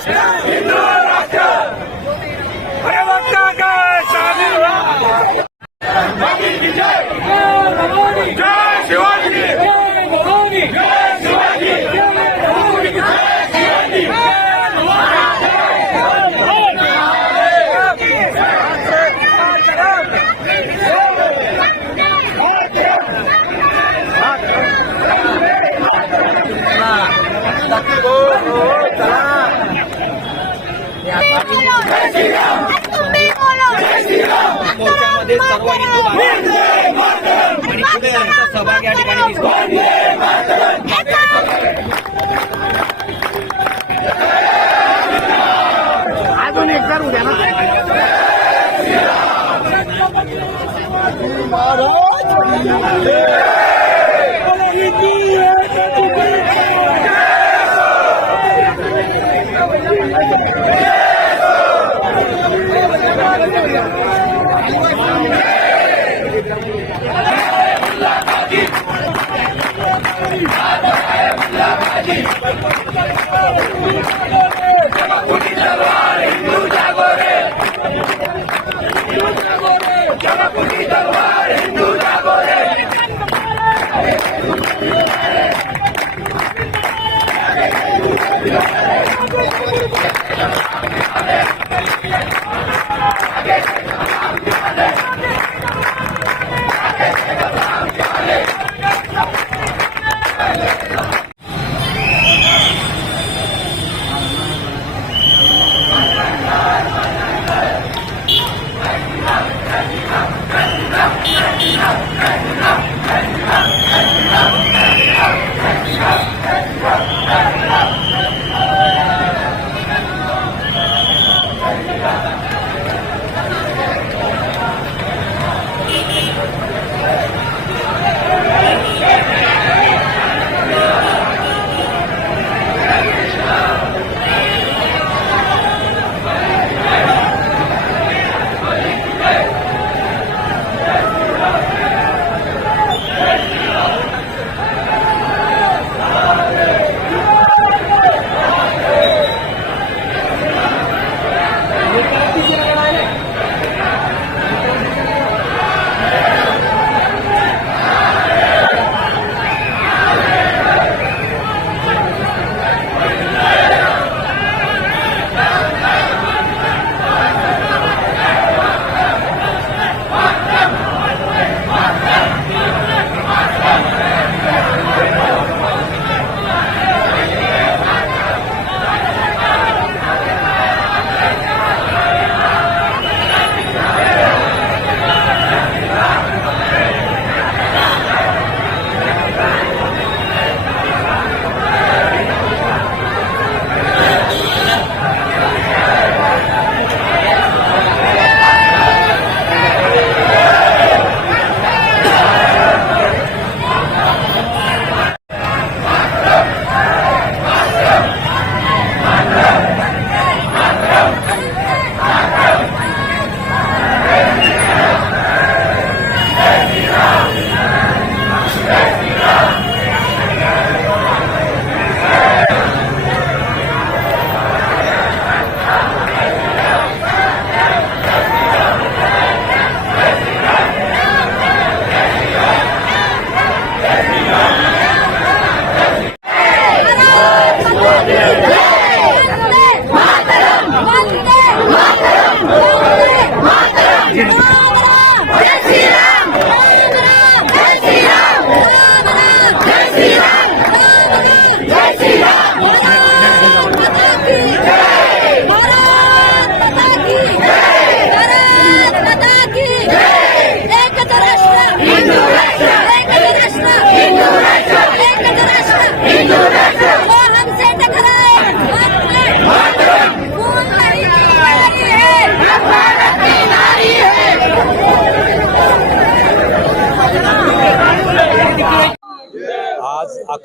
जय मोर्चामध्ये सर्व हिंदू आणि पुढे सहभाग या ठिकाणी दिसतो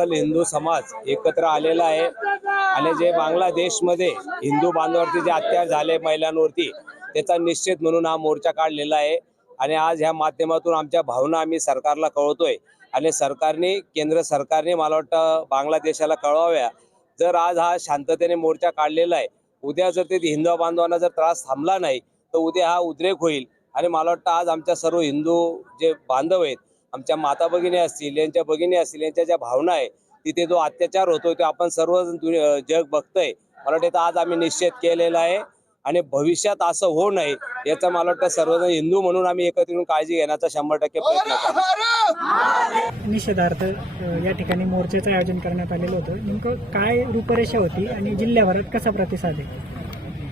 सकल हिंदू समाज एकत्र आलेला आहे. आणि जे बांगलादेशमध्ये हिंदू बांधवांवरती जे अत्याचार झाले महिलांवरती त्याचा निश्चित म्हणून हा मोर्चा काढलेला आहे. आणि आज ह्या माध्यमातून आमच्या भावना आम्ही सरकारला कळवतोय. आणि सरकारने केंद्र सरकारने मला वाटतं बांगलादेशाला कळवाव्या. जर आज हा शांततेने मोर्चा काढलेला आहे उद्या जर ते हिंदू बांधवांना जर त्रास थांबला नाही तर उद्या हा उद्रेक होईल. आणि मला वाटतं आज आमच्या सर्व हिंदू जे बांधव आहेत आमच्या माता भगिनी असतील यांच्या भगिनी असतील यांच्या ज्या भावना आहे तिथे जो अत्याचार होतोय तो आपण सर्व दु- जग बघतोय. मला वाटतं आज आम्ही निश्चित केलेला आहे आणि भविष्यात असं होऊ नये याचा मला वाटतं सर्वजण हिंदू म्हणून आम्ही एकत्र येऊन काळजी घेण्याचा शंभर टक्के प्रयत्न करू निषेधार्थ या ठिकाणी मोर्चाचं आयोजन करण्यात आलेलं होतं. नेमकं काय रूपरेषा होती आणि जिल्ह्याभरात कसा प्रतिसाद आहे?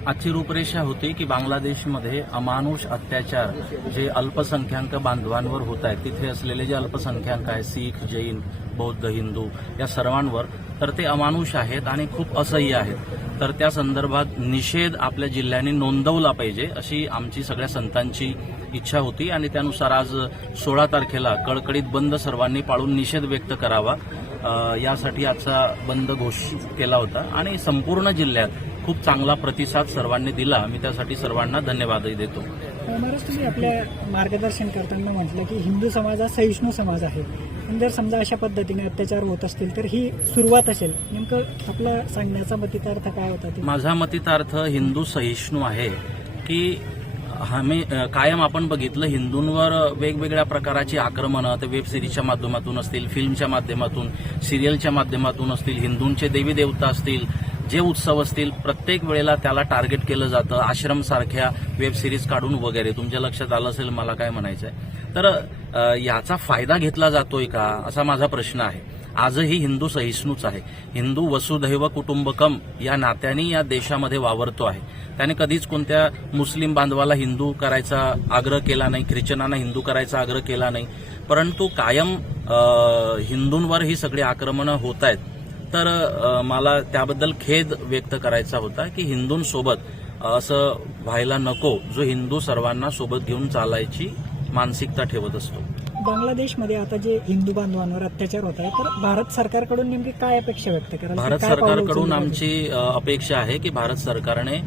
आजची रूपरेषा होती की बांगलादेशमध्ये अमानुष अत्याचार जे अल्पसंख्याक बांधवांवर होत आहेत तिथे असलेले जे अल्पसंख्याक आहेत सीख जैन बौद्ध हिंदू या सर्वांवर तर ते अमानुष आहेत आणि खूप असह्य आहेत. तर त्या संदर्भात निषेध आपल्या जिल्ह्याने नोंदवला पाहिजे अशी आमची सगळ्या संतांची इच्छा होती आणि त्यानुसार आज सोळा तारखेला कडकडीत बंद सर्वांनी पाळून निषेध व्यक्त करावा यासाठी आजचा बंद घोषित केला होता. आणि संपूर्ण जिल्ह्यात खूप चांगला प्रतिसाद सर्वांनी दिला. मी त्यासाठी सर्वांना धन्यवादही देतो. महाराज तुम्ही आपल्या मार्गदर्शन करताना म्हटलं की हिंदू समाज हा सहिष्णू समाज आहे. आणि जर समजा अशा पद्धतीने अत्याचार होत असतील तर ही सुरुवात असेल. नेमकं आपला सांगण्याचा मतितार्थ काय होता माझा मतितार्थ हिंदू सहिष्णू आहे की आम्ही अ, कायम आपण बघितलं हिंदूंवर वेगवेगळ्या प्रकारची आक्रमणं ते वेब सिरीजच्या माध्यमातून असतील फिल्मच्या माध्यमातून सिरियलच्या माध्यमातून असतील हिंदूंचे देवी देवता असतील जे उत्सव असतील प्रत्येक वेळेला त्याला टार्गेट केलं जातं. आश्रम सारख्या वेब सिरीज काढून वगैरे. तुमच्या लक्षात आलं असेल मला काय म्हणायचं आहे तर याचा फायदा घेतला जातोय का? असा माझा प्रश्न आहे. आजही हिंदू सहिष्णूच आहे. हिंदू वसुधैव कुटुंबकम या नात्याने या देशामध्ये वावरतो आहे. त्याने कधीच कोणत्या मुस्लिम बांधवाला हिंदू करायचा आग्रह केला नाही ख्रिश्चनांना हिंदू करायचा आग्रह केला नाही. परंतु कायम हिंदूंवर ही सगळी आक्रमणं होत आहेत. तर मला त्याबद्दल खेद व्यक्त करायचा होता की हिंदूंसोबत असं व्हायला नको जो हिंदू सर्वांना सोबत घेऊन चालायची मानसिकता ठेवत असतो. बांगलादेशमध्ये आता जे हिंदू बांधवांवर अत्याचार होत आहे तर भारत सरकारकडून नेमकी काय अपेक्षा व्यक्त कराल? भारत सरकारकडून आमची अपेक्षा आहे की भारत सरकारने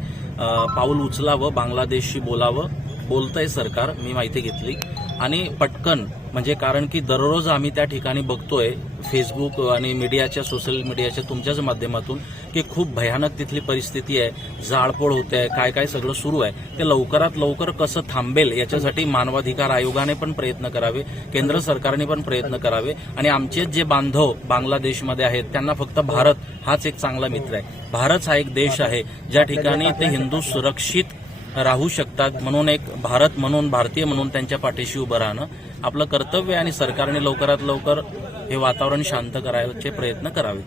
पाऊल उचलावं बांगलादेशशी बोलावं बोलतंय सरकार मी माहिती घेतली. आणि पटकन म्हणजे कारण की दररोज आम्ही त्या ठिकाणी बघतोय फेसबुक आणि मीडियाच्या सोशल मीडियाच्या तुमच्याच माध्यमातून की खूप भयानक तिथली परिस्थिती आहे जाळपोळ होते आहे काय काय सगळं सुरू आहे ते लवकरात लवकर कसं थांबेल याच्यासाठी मानवाधिकार आयोगाने पण प्रयत्न करावे केंद्र सरकारने पण प्रयत्न करावे आणि आमचेच जे बांधव बांगलादेशमध्ये आहेत त्यांना फक्त भारत हाच एक चांगला मित्र आहे. भारत हा एक देश आहे ज्या ठिकाणी ते हिंदू सुरक्षित राहू शकतात म्हणून एक भारत म्हणून भारतीय म्हणून त्यांच्या पाठीशी उभं राहणं आपलं कर्तव्य आणि सरकारने लवकरात लवकर हे वातावरण शांत करायचे प्रयत्न करावे.